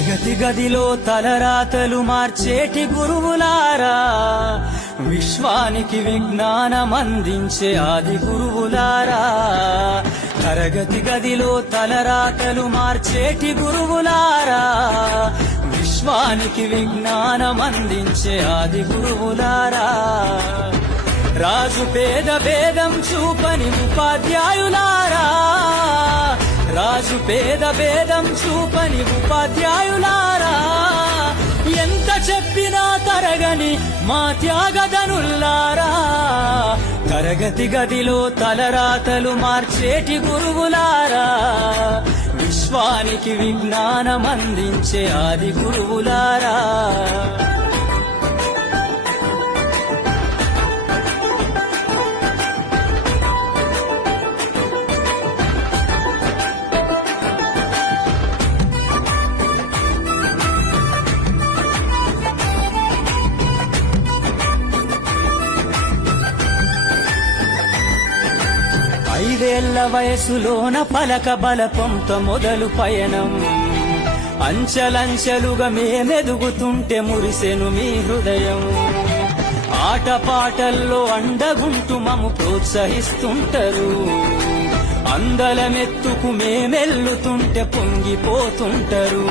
తరగతి గదిలో తలరాతలు మార్చేటి గురువులారా, విశ్వానికి విజ్ఞానం అందించే ఆది గురువులారా. తరగతి గదిలో తలరాతలు మార్చేటి గురువులారా, విశ్వానికి విజ్ఞానం అందించే ఆది గురువులారా. రాజు పేద భేదం చూపని ఉపాధ్యాయులారా, రాజు పేద భేదం చూపని ఉపాధ్యాయులారా. ఎంత చెప్పినా తరగని మా త్యాగధనుల్లారా, తరగతి గదిలో తలరాతలు మార్చేటి గురువులారా, విశ్వానికి విజ్ఞానం అందించే ఆది గురువులారా. ఐదేళ్ల వయసులోన పలక బలపంతో మొదలు పయనం, అంచెలంచెలుగా మేమెదుగుతుంటే మురిసెను మీ హృదయం. ఆటపాటల్లో అండగుంటూ మము ప్రోత్సహిస్తుంటారు, అందలమెత్తుకు మేమెల్లుతుంటే పొంగిపోతుంటారు.